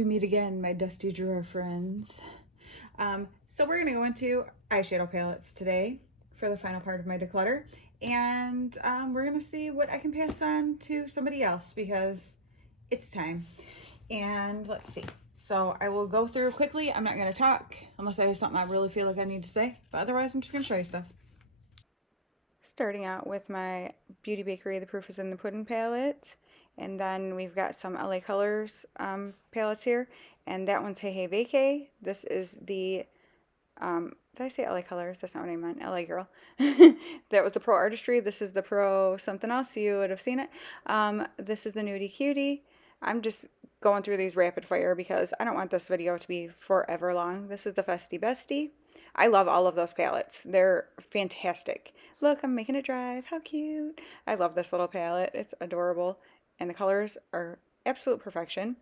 We meet again, my dusty drawer friends. So we're gonna go into eyeshadow palettes today for the final part of my declutter, and we're gonna see what I can pass on to somebody else because it's time. And let's see. So I will go through quickly. I'm not gonna talk unless I have something I really feel like I need to say, but otherwise I'm just gonna show you stuff. Starting out with my Beauty Bakery, The Proof is in the Pudding palette. And then we've got some LA Colors palettes here. And that one's Hey Hey Vacay. This is the, did I say LA Colors? That's not what I meant. LA Girl. That was the Pro Artistry. This is the Pro something else. You would have seen it. This is the Nudie Cutie. I'm just going through these rapid fire because I don't want this video to be forever long. This is the Festy Bestie. I love all of those palettes. They're fantastic. Look, I'm making it drive. How cute. I love this little palette. It's adorable. And the colors are absolute perfection.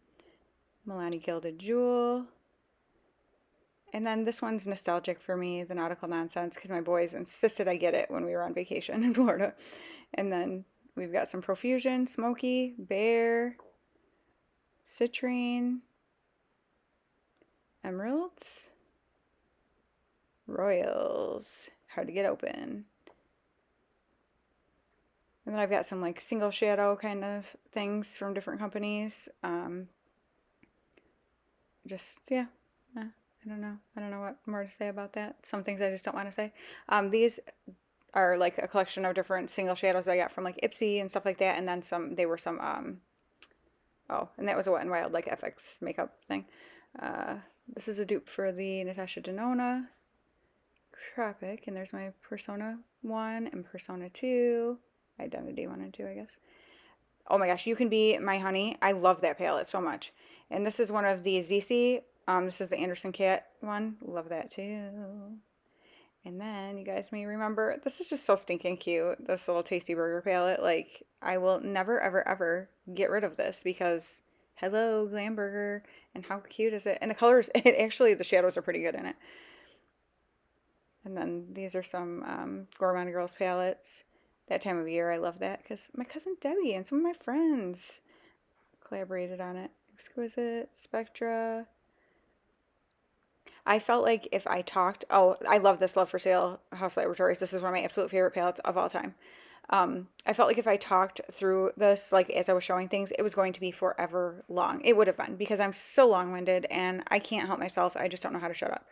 Milani Gilded Jewel. And then this one's nostalgic for me, the Nautical Nonsense, because my boys insisted I get it when we were on vacation in Florida. And then we've got some Profusion, Smoky, Bear, Citrine, Emeralds, Royals, hard to get open. And then I've got some like single shadow kind of things from different companies. Yeah, I don't know. I don't know what more to say about that. Some things I just don't want to say. These are like a collection of different single shadows I got from like Ipsy and stuff like that. And then they were some, oh, and that was a Wet n Wild like FX makeup thing. This is a dupe for the Natasha Denona Tropic, and there's my Persona 1 and Persona 2. Identity 1 and 2, I guess. Oh my gosh, You Can Be My Honey. I love that palette so much. And this is one of the ZC. This is the Anderson Cat one. Love that too. And then you guys may remember, this is just so stinking cute. This little Tasty Burger palette. Like, I will never, ever, ever get rid of this because, hello, Glamburger. And how cute is it? And the colors, the shadows are pretty good in it. And then these are some Gourmand Girls palettes. That time of year, I love that because my cousin Debbie and some of my friends collaborated on it. Exquisite, Spectra. I felt like if I talked, oh, I love this Love for Sale House Laboratories. This is one of my absolute favorite palettes of all time. I felt like if I talked through this, like as I was showing things, it was going to be forever long. It would have been because I'm so long-winded and I can't help myself. I just don't know how to shut up.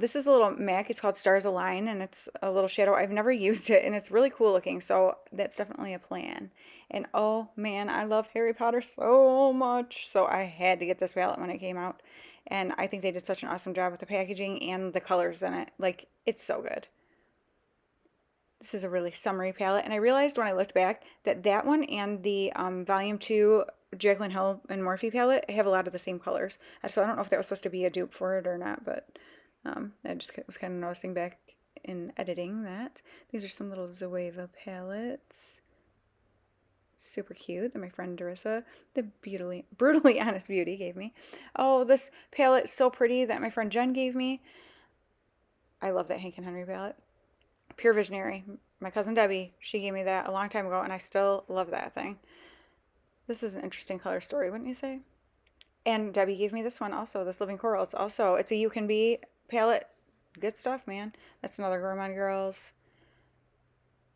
This is a little MAC. It's called Stars Align and it's a little shadow. I've never used it and it's really cool looking. So that's definitely a plan. And oh man, I love Harry Potter so much. So I had to get this palette when it came out. And I think they did such an awesome job with the packaging and the colors in it. Like, it's so good. This is a really summery palette. And I realized when I looked back that that one and the Volume 2 Jaclyn Hill and Morphe palette have a lot of the same colors. So I don't know if that was supposed to be a dupe for it or not, but I just was kind of noticing back in editing that. These are some little Zoeva palettes. Super cute that my friend Darissa, the brutally honest beauty, gave me. Oh, this palette so pretty that my friend Jen gave me. I love that Hank and Henry palette. Pure Visionary. My cousin Debbie, she gave me that a long time ago, and I still love that thing. This is an interesting color story, wouldn't you say? And Debbie gave me this one also, this Living Coral. It's a You Can Be palette. Good stuff, man. That's another Gourmand Girls.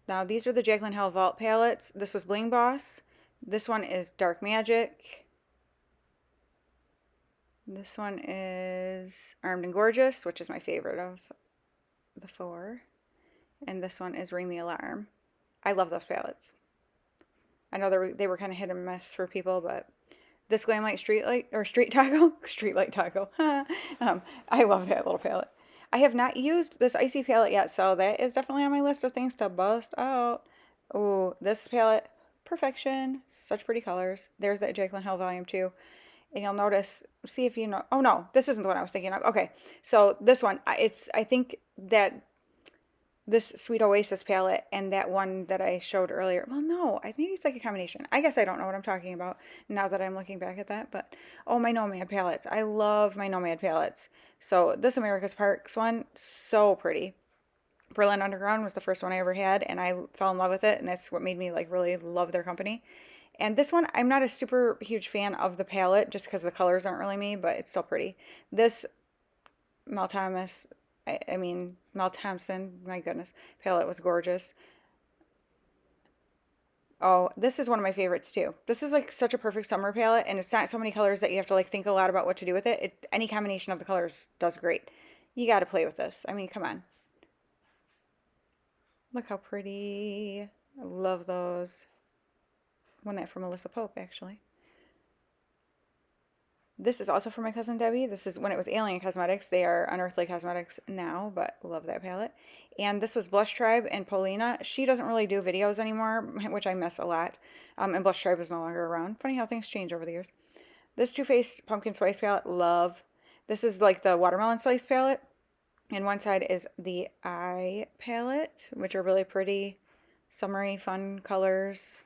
Now, these are the Jaclyn Hill Vault palettes. This was Bling Boss. This one is Dark Magic. This one is Armed and Gorgeous, which is my favorite of the four. And this one is Ring the Alarm. I love those palettes. I know they were kind of hit and miss for people, but this Glamlight Street Taco. I love that little palette. I have not used this Icy palette yet, so that is definitely on my list of things to bust out. Oh, this palette, perfection. Such pretty colors. There's that Jaclyn Hill Volume 2. And you'll notice, see if you know, oh no, this isn't the one I was thinking of. Okay, so this one, I think that this Sweet Oasis palette and that one that I showed earlier, well, no, maybe it's like a combination. I guess I don't know what I'm talking about now that I'm looking back at that, but oh, my Nomad palettes. I love my Nomad palettes. So this America's Parks one, so pretty. Berlin Underground was the first one I ever had, and I fell in love with it, and that's what made me like really love their company. And this one, I'm not a super huge fan of the palette just because the colors aren't really me, but it's still pretty. This Mel Thomas, I mean, Mel Thompson, my goodness, palette was gorgeous. Oh, this is one of my favorites too. This is like such a perfect summer palette, and it's not so many colors that you have to like think a lot about what to do with it. Any combination of the colors does great. You got to play with this. I mean, come on. Look how pretty. I love those. Won that from Melissa Pope, actually. This is also from my cousin Debbie. This is when it was Alien Cosmetics. They are Unearthly Cosmetics now, but love that palette. And this was Blush Tribe and Paulina. She doesn't really do videos anymore, which I miss a lot. And Blush Tribe is no longer around. Funny how things change over the years. This Too Faced Pumpkin Spice palette, love. This is like the Watermelon Slice palette. And one side is the Eye palette, which are really pretty, summery, fun colors.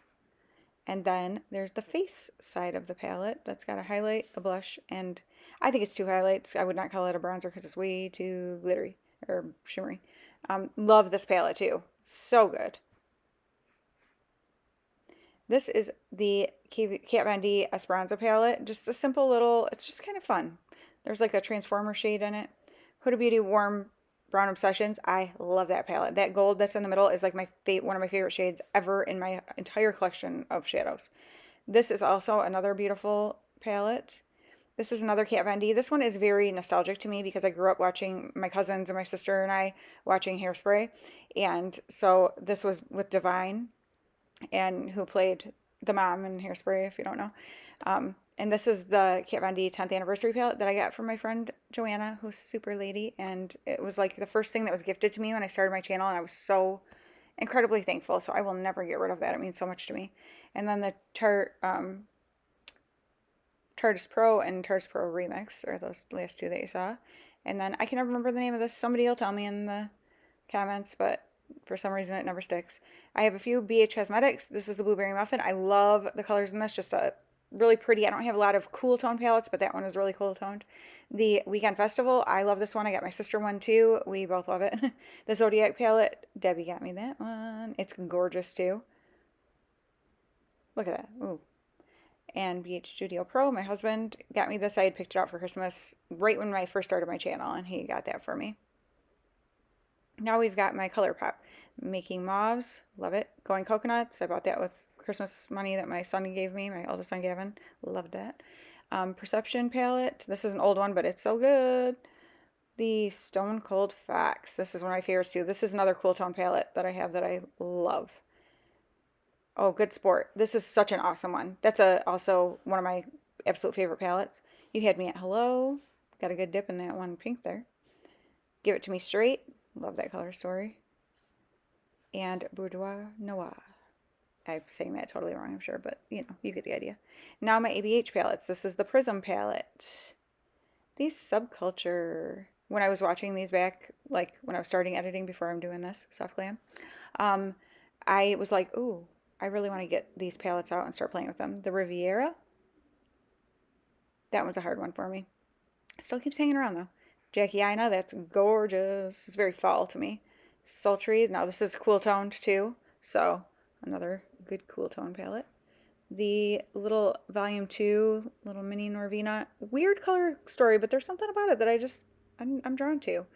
And then there's the face side of the palette that's got a highlight, a blush, and I think it's two highlights. I would not call it a bronzer because it's way too glittery or shimmery. Love this palette too. So good. This is the Kat Von D Esperanza palette. Just a simple little, it's just kind of fun. There's like a transformer shade in it. Huda Beauty Warm Brown Obsessions. I love that palette. That gold that's in the middle is like one of my favorite shades ever in my entire collection of shadows. This is also another beautiful palette. This is another Kat Von D. This one is very nostalgic to me because I grew up watching my cousins and my sister and I watching Hairspray. And so this was with Divine, and who played the mom in Hairspray, if you don't know. And this is the Kat Von D 10th anniversary palette that I got from my friend Joanna, who's super lady. And it was like the first thing that was gifted to me when I started my channel. And I was so incredibly thankful. So I will never get rid of that. It means so much to me. And then the Tartus Pro and Tartus Pro Remix are those last two that you saw. And then I can never remember the name of this. Somebody will tell me in the comments, but for some reason it never sticks. I have a few BH Cosmetics. This is the Blueberry Muffin. I love the colors in this. Just a really pretty. I don't have a lot of cool tone palettes, but that one is really cool toned. The Weekend Festival. I love this one. I got my sister one too. We both love it. The Zodiac palette. Debbie got me that one. It's gorgeous too. Look at that. Ooh. And BH Studio Pro. My husband got me this. I had picked it out for Christmas right when I first started my channel, and he got that for me. Now we've got my ColourPop. Making Mauves. Love it. Going Coconuts. I bought that with Christmas money that my son gave me. My oldest son, Gavin. Loved that. Perception palette. This is an old one, but it's so good. The Stone Cold Fox. This is one of my favorites too. This is another cool tone palette that I have that I love. Oh, Good Sport. This is such an awesome one. That's also one of my absolute favorite palettes. You Had Me at Hello. Got a good dip in that one pink there. Give It To Me Straight. Love that color story. And Boudoir Noir. I'm saying that totally wrong, I'm sure, but you know, you get the idea. Now my ABH palettes. This is the Prism palette. These Subculture. When I was watching these back, like when I was starting editing before I'm doing this, Soft Glam, I was like, ooh, I really want to get these palettes out and start playing with them. The Riviera. That one's a hard one for me. Still keeps hanging around though. Jackie Aina, that's gorgeous. It's very fall to me. Sultry. Now this is cool toned too. So another good cool tone palette. The little volume 2, little mini Norvina. Weird color story, but there's something about it that I'm drawn to.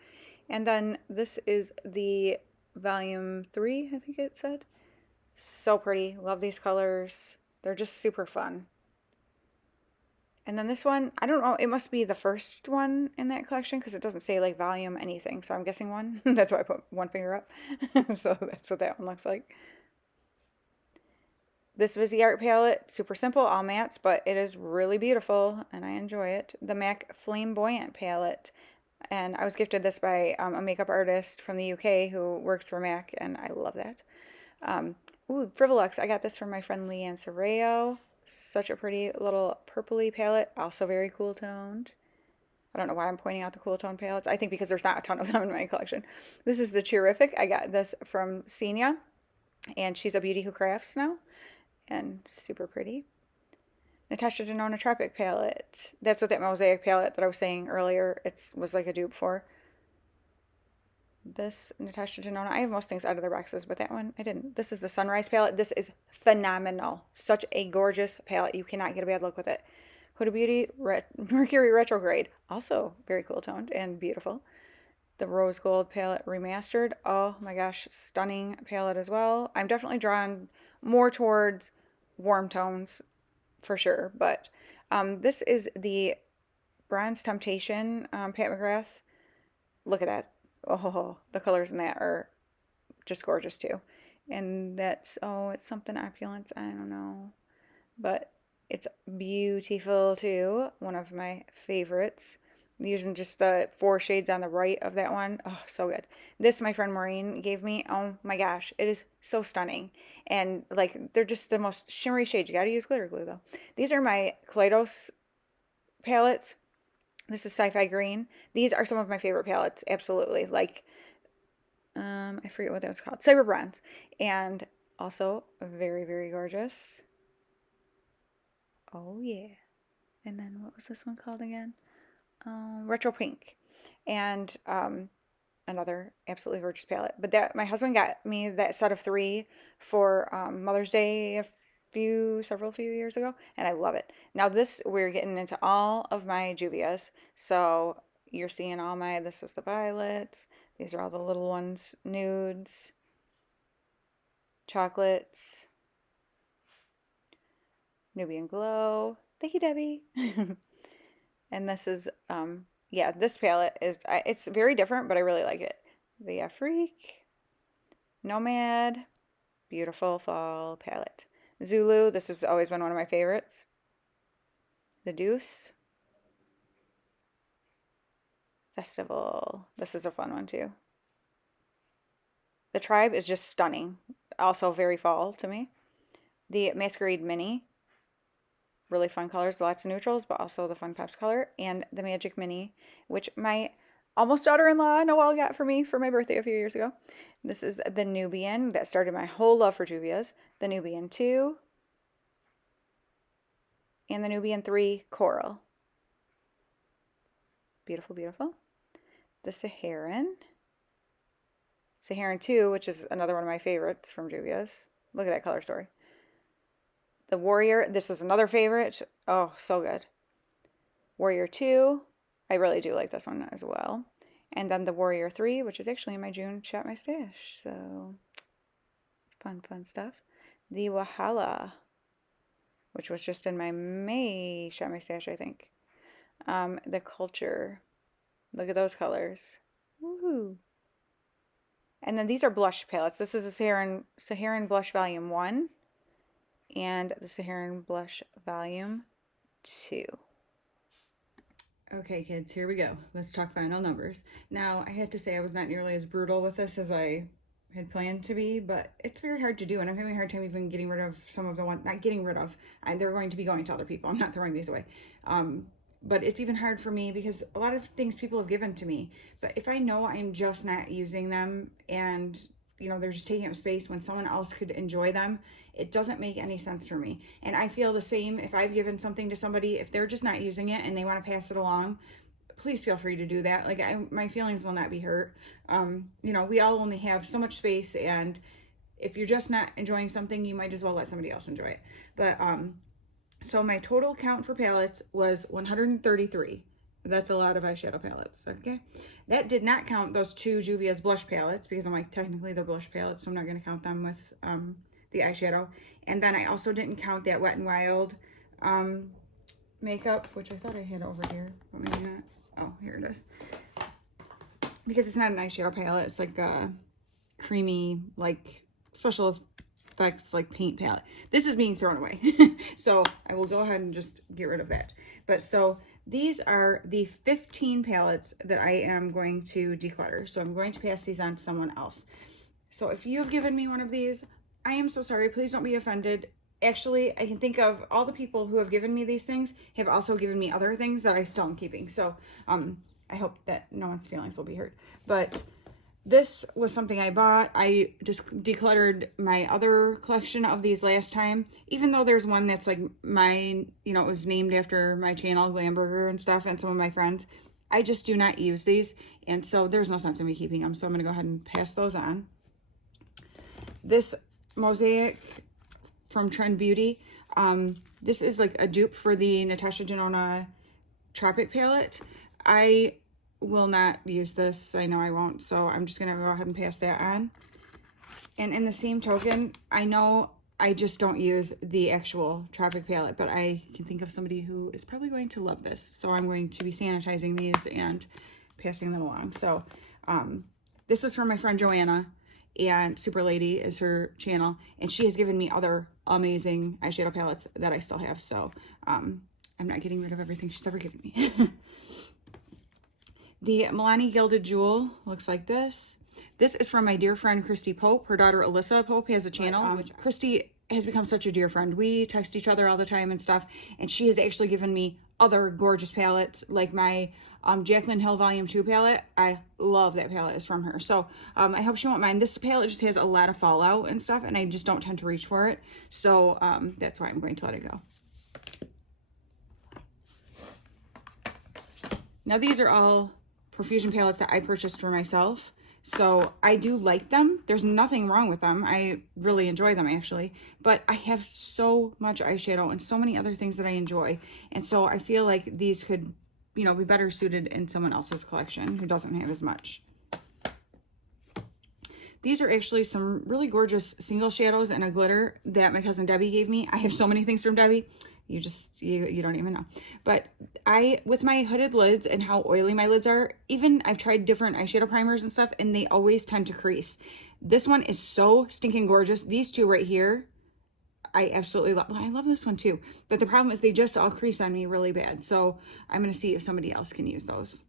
And then this is the volume 3, I think it said. So pretty. Love these colors. They're just super fun. And then this one, I don't know, it must be the first one in that collection because it doesn't say like volume anything. So I'm guessing 1. That's why I put one finger up. So that's what that one looks like. This Vizzy Art palette, super simple, all mattes, but it is really beautiful and I enjoy it. The MAC Flamboyant palette. And I was gifted this by a makeup artist from the UK who works for MAC, and I love that. Ooh, Frivolux. I got this from my friend Leanne Soreo. Such a pretty little purpley palette, also very cool toned. I don't know why I'm pointing out the cool tone palettes. I think because there's not a ton of them in my collection. This is the Cheerific. I got this from Senia, and she's a beauty who crafts now, and super pretty. Natasha Denona Tropic palette. That's what that mosaic palette that I was saying earlier, was like a dupe for. This, Natasha Denona, I have most things out of their boxes, but that one I didn't. This is the Sunrise palette. This is phenomenal. Such a gorgeous palette. You cannot get a bad look with it. Huda Beauty Mercury Retrograde. Also very cool toned and beautiful. The Rose Gold palette remastered. Oh my gosh, stunning palette as well. I'm definitely drawn more towards warm tones for sure, but this is the Bronze Temptation Pat McGrath. Look at that. Oh, the colors in that are just gorgeous too. And that's, oh, it's something opulence. I don't know. But it's beautiful too. One of my favorites. Using just the 4 shades on the right of that one. Oh, so good. This my friend Maureen gave me. Oh my gosh. It is so stunning. And like, they're just the most shimmery shades. You got to use glitter glue though. These are my Kaleidos palettes. This is Sci-Fi Green. These are some of my favorite palettes. Absolutely. Like, I forget what that was called. Cyber Bronze. And also very, very gorgeous. Oh yeah. And then what was this one called again? Retro Pink, and another absolutely gorgeous palette. But that my husband got me that set of 3 for Mother's Day several years ago, and I love it. Now this, we're getting into all of my Juvias, so you're seeing all my, this is the violets, these are all the little ones, nudes, chocolates, Nubian Glow. Thank you, Debbie. And this is, yeah, this palette is, it's very different, but I really like it. The Afrique, Nomad, beautiful fall palette. Zulu, this has always been one of my favorites. The Deuce. Festival, this is a fun one too. The Tribe is just stunning. Also very fall to me. The Masquerade Mini. Really fun colors, lots of neutrals, but also the Fun Pops color, and the Magic Mini, which my almost daughter-in-law Noelle got for me for my birthday a few years ago. This is the Nubian that started my whole love for Juvia's. The Nubian 2 and the Nubian 3 Coral. Beautiful, beautiful. The Saharan 2, which is another one of my favorites from Juvia's. Look at that color story. The Warrior, this is another favorite. Oh, so good. Warrior 2, I really do like this one as well. And then the Warrior 3, which is actually in my June Shop My Stash. So, fun, fun stuff. The Wahala, which was just in my May Shop My Stash, I think. The Culture. Look at those colors. Woohoo. And then these are blush palettes. This is a Saharan Blush Volume 1. And the Saharan Blush Volume 2. Okay, kids, here we go. Let's talk final numbers. Now, I had to say I was not nearly as brutal with this as I had planned to be, but it's very hard to do, and I'm having a hard time even getting rid of some of the ones, not getting rid of, they're going to be going to other people. I'm not throwing these away. But it's even hard for me because a lot of things people have given to me, but if I know I'm just not using them and you know, they're just taking up space when someone else could enjoy them, it doesn't make any sense for me. And I feel the same if I've given something to somebody, if they're just not using it and they want to pass it along, please feel free to do that. Like, my feelings will not be hurt. You know, we all only have so much space, and if you're just not enjoying something, you might as well let somebody else enjoy it. But, so my total count for palettes was 133. That's a lot of eyeshadow palettes, okay? That did not count those 2 Juvia's blush palettes because I'm like, technically they're blush palettes, so I'm not going to count them with the eyeshadow. And then I also didn't count that Wet n Wild makeup, which I thought I had over here, but maybe not. Oh, here it is. Because it's not an eyeshadow palette, it's like a creamy, like, special effects, like, paint palette. This is being thrown away. So I will go ahead and just get rid of that. But so these are the 15 palettes that I am going to declutter. So I'm going to pass these on to someone else. So if you've given me one of these, I am so sorry. Please don't be offended. Actually, I can think of all the people who have given me these things have also given me other things that I still am keeping. So I hope that no one's feelings will be hurt. But this was something I bought. I just decluttered my other collection of these last time, even though there's one that's like mine, you know, it was named after my channel, Glamburger and stuff, and some of my friends. I just do not use these, and so there's no sense in me keeping them, so I'm going to go ahead and pass those on. This Mosaic from Trend Beauty, this is like a dupe for the Natasha Denona Tropic palette. I will not use this. I know I won't, so I'm just going to go ahead and pass that on. And in the same token, I know I just don't use the actual Tropic palette, but I can think of somebody who is probably going to love this. So I'm going to be sanitizing these and passing them along. So this is from my friend Joanna, and Super Lady is her channel, and she has given me other amazing eyeshadow palettes that I still have. So I'm not getting rid of everything she's ever given me. The Milani Gilded Jewel looks like this. This is from my dear friend Christy Pope. Her daughter Alyssa Pope has a channel. Which Christy has become such a dear friend. We text each other all the time and stuff, and she has actually given me other gorgeous palettes, like my Jaclyn Hill Volume 2 palette. I love that palette. It's from her. So I hope she won't mind. This palette just has a lot of fallout and stuff, and I just don't tend to reach for it. So that's why I'm going to let it go. Now these are all Profusion palettes that I purchased for myself. So I do like them. There's nothing wrong with them. I really enjoy them, actually. But I have so much eyeshadow and so many other things that I enjoy. And so I feel like these could, you know, be better suited in someone else's collection who doesn't have as much. These are actually some really gorgeous single shadows and a glitter that my cousin Debbie gave me. I have so many things from Debbie. You don't even know. But with my hooded lids and how oily my lids are, even I've tried different eyeshadow primers and stuff, and they always tend to crease. This one is so stinking gorgeous. These two right here, I absolutely love. Well, I love this one too. But the problem is they just all crease on me really bad. So I'm going to see if somebody else can use those.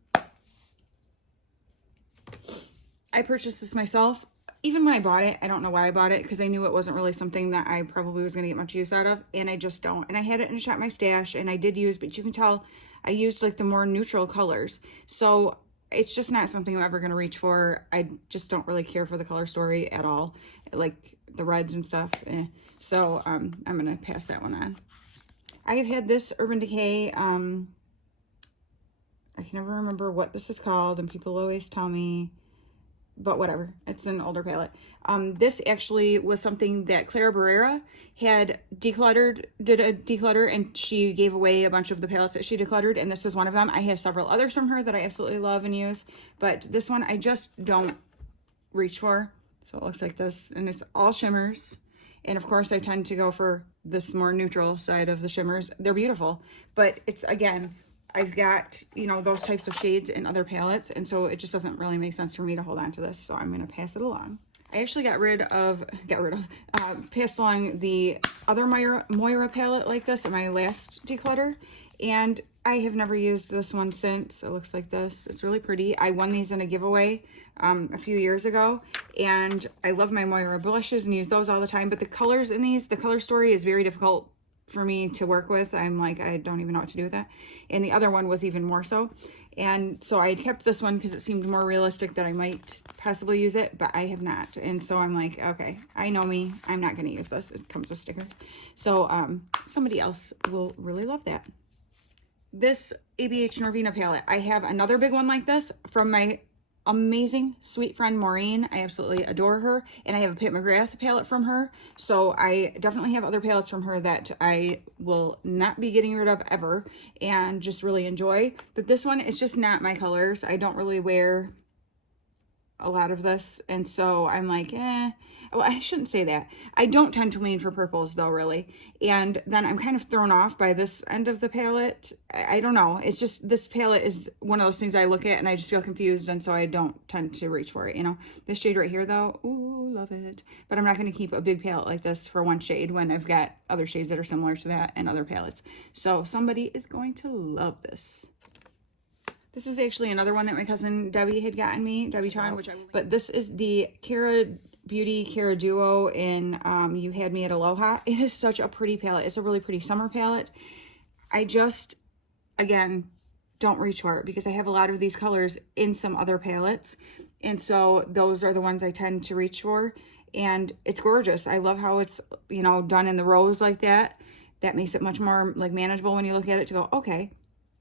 I purchased this myself. Even when I bought it, I don't know why I bought it, because I knew it wasn't really something that I probably was going to get much use out of, and I just don't. And I had it in Shop My Stash, and I did use, but you can tell I used like the more neutral colors. So it's just not something I'm ever going to reach for. I just don't really care for the color story at all, like the reds and stuff. So I'm going to pass that one on. I have had this Urban Decay, I can never remember what this is called, and people always tell me, but whatever, it's an older palette. This actually was something that Clara Barrera had did a declutter, and she gave away a bunch of the palettes that she decluttered, and this is one of them. I have several others from her that I absolutely love and use, but this one I just don't reach for. So it looks like this, and it's all shimmers. And of course I tend to go for this more neutral side of the shimmers. They're beautiful, but it's, again, I've got, you know, those types of shades in other palettes, and so it just doesn't really make sense for me to hold on to this, so I'm going to pass it along. I actually passed along the other Moira palette like this in my last declutter, and I have never used this one since. It looks like this. It's really pretty. I won these in a giveaway a few years ago, and I love my Moira blushes and use those all the time, but the colors in these, the color story is very difficult for me to work with. I'm like, I don't even know what to do with that. And the other one was even more so. And so I kept this one because it seemed more realistic that I might possibly use it, but I have not. And so I'm like, okay, I know me, I'm not going to use this. It comes with stickers. So somebody else will really love that. This ABH Norvina palette, I have another big one like this from my amazing sweet friend Maureen. I absolutely adore her, and I have a Pitt McGrath palette from her, so I definitely have other palettes from her that I will not be getting rid of ever and just really enjoy. But this one is just not my colors. I don't really wear a lot of this, and so I'm like, well, I shouldn't say that. I don't tend to lean for purples though, really, and then I'm kind of thrown off by this end of the palette. I don't know, it's just, this palette is one of those things I look at and I just feel confused, and so I don't tend to reach for it, you know. This shade right here though, ooh, love it. But I'm not going to keep a big palette like this for one shade when I've got other shades that are similar to that and other palettes. So somebody is going to love this. This is actually another one that my cousin Debbie had gotten me, Debbie Tron, but this is the Cara Beauty Cara Duo in You Had Me at Aloha. It is such a pretty palette. It's a really pretty summer palette. I just, again, don't reach for it because I have a lot of these colors in some other palettes, and so those are the ones I tend to reach for, and it's gorgeous. I love how it's, you know, done in the rows like that. That makes it much more like manageable when you look at it to go, okay,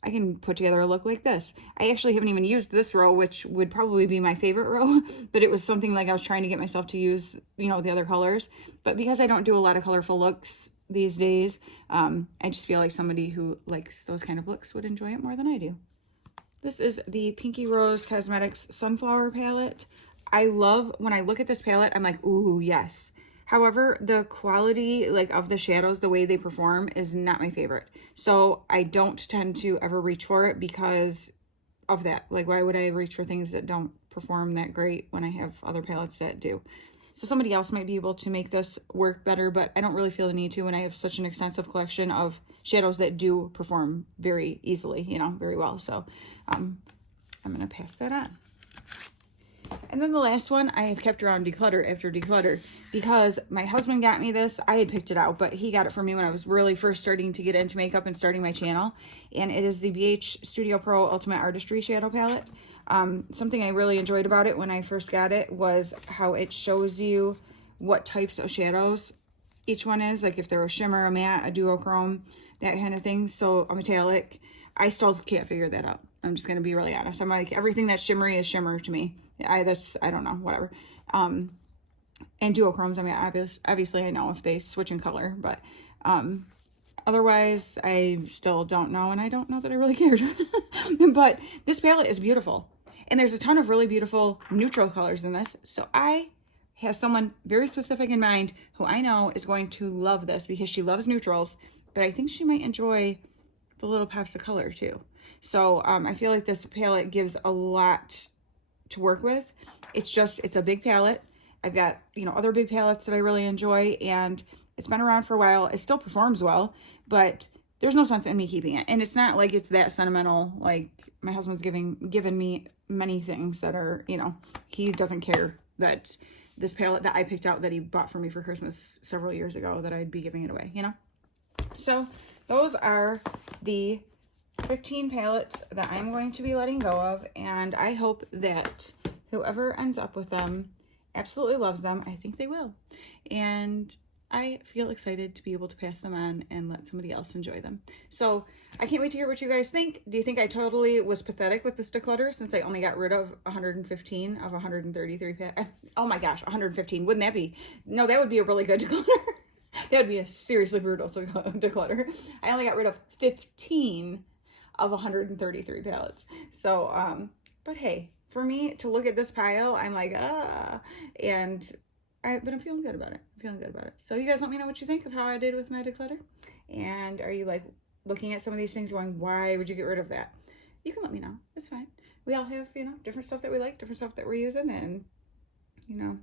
I can put together a look like this. I actually haven't even used this row, which would probably be my favorite row, but it was something like I was trying to get myself to use, you know, the other colors. But because I don't do a lot of colorful looks these days, I just feel like somebody who likes those kind of looks would enjoy it more than I do. This is the Pinky Rose Cosmetics Sunflower Palette. I love, when I look at this palette, I'm like, ooh, yes. However, the quality like of the shadows, the way they perform is not my favorite. So I don't tend to ever reach for it because of that. Like, why would I reach for things that don't perform that great when I have other palettes that do? So somebody else might be able to make this work better, but I don't really feel the need to when I have such an extensive collection of shadows that do perform very easily, you know, very well. So I'm going to pass that on. And then the last one, I have kept around Declutter after Declutter because my husband got me this. I had picked it out, but he got it for me when I was really first starting to get into makeup and starting my channel. And it is the BH Studio Pro Ultimate Artistry Shadow Palette. Something I really enjoyed about it when I first got it was how it shows you what types of shadows each one is. Like if they're a shimmer, a matte, a duochrome, that kind of thing. So a metallic. I still can't figure that out. I'm just going to be really honest. I'm like, everything that's shimmery is shimmer to me. I don't know, whatever. And duochromes, I mean, obviously I know if they switch in color, but otherwise I still don't know, and I don't know that I really cared. But this palette is beautiful, and there's a ton of really beautiful neutral colors in this. So I have someone very specific in mind who I know is going to love this because she loves neutrals, but I think she might enjoy the little pops of color too. So I feel like this palette gives a lot to work with. It's a big palette. I've got, you know, other big palettes that I really enjoy, and it's been around for a while. It still performs well, but there's no sense in me keeping it. And it's not like it's that sentimental. Like, my husband's given me many things that are, you know, he doesn't care that this palette that I picked out that he bought for me for Christmas several years ago, that I'd be giving it away, you know? So those are the 15 palettes that I'm going to be letting go of, and I hope that whoever ends up with them absolutely loves them. I think they will, and I feel excited to be able to pass them on and let somebody else enjoy them. So I can't wait to hear what you guys think. Do you think I totally was pathetic with this declutter since I only got rid of 115 of 133 oh my gosh, 115. Wouldn't that be? No, that would be a really good declutter. That would be a seriously brutal declutter. I only got rid of 15 of 133 palettes. So, but hey, for me to look at this pile, I'm like, but I'm feeling good about it. I'm feeling good about it. So you guys let me know what you think of how I did with my declutter. And are you like looking at some of these things going, why would you get rid of that? You can let me know. It's fine. We all have, you know, different stuff that we like, different stuff that we're using. And, you know,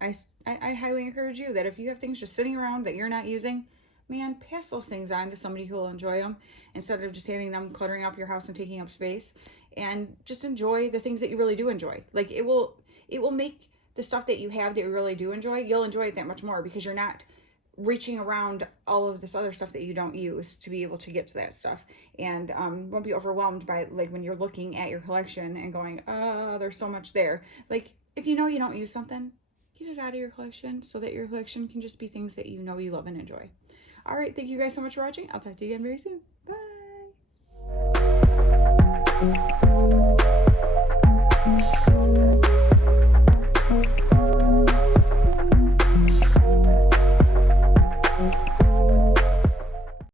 I highly encourage you that if you have things just sitting around that you're not using, man, pass those things on to somebody who will enjoy them instead of just having them cluttering up your house and taking up space. And just enjoy the things that you really do enjoy. Like, it will make the stuff that you have that you really do enjoy, you'll enjoy it that much more because you're not reaching around all of this other stuff that you don't use to be able to get to that stuff. And won't be overwhelmed by, like, when you're looking at your collection and going, there's so much there. Like, if you know you don't use something, get it out of your collection so that your collection can just be things that you know you love and enjoy. All right, thank you guys so much for watching. I'll talk to you again very soon.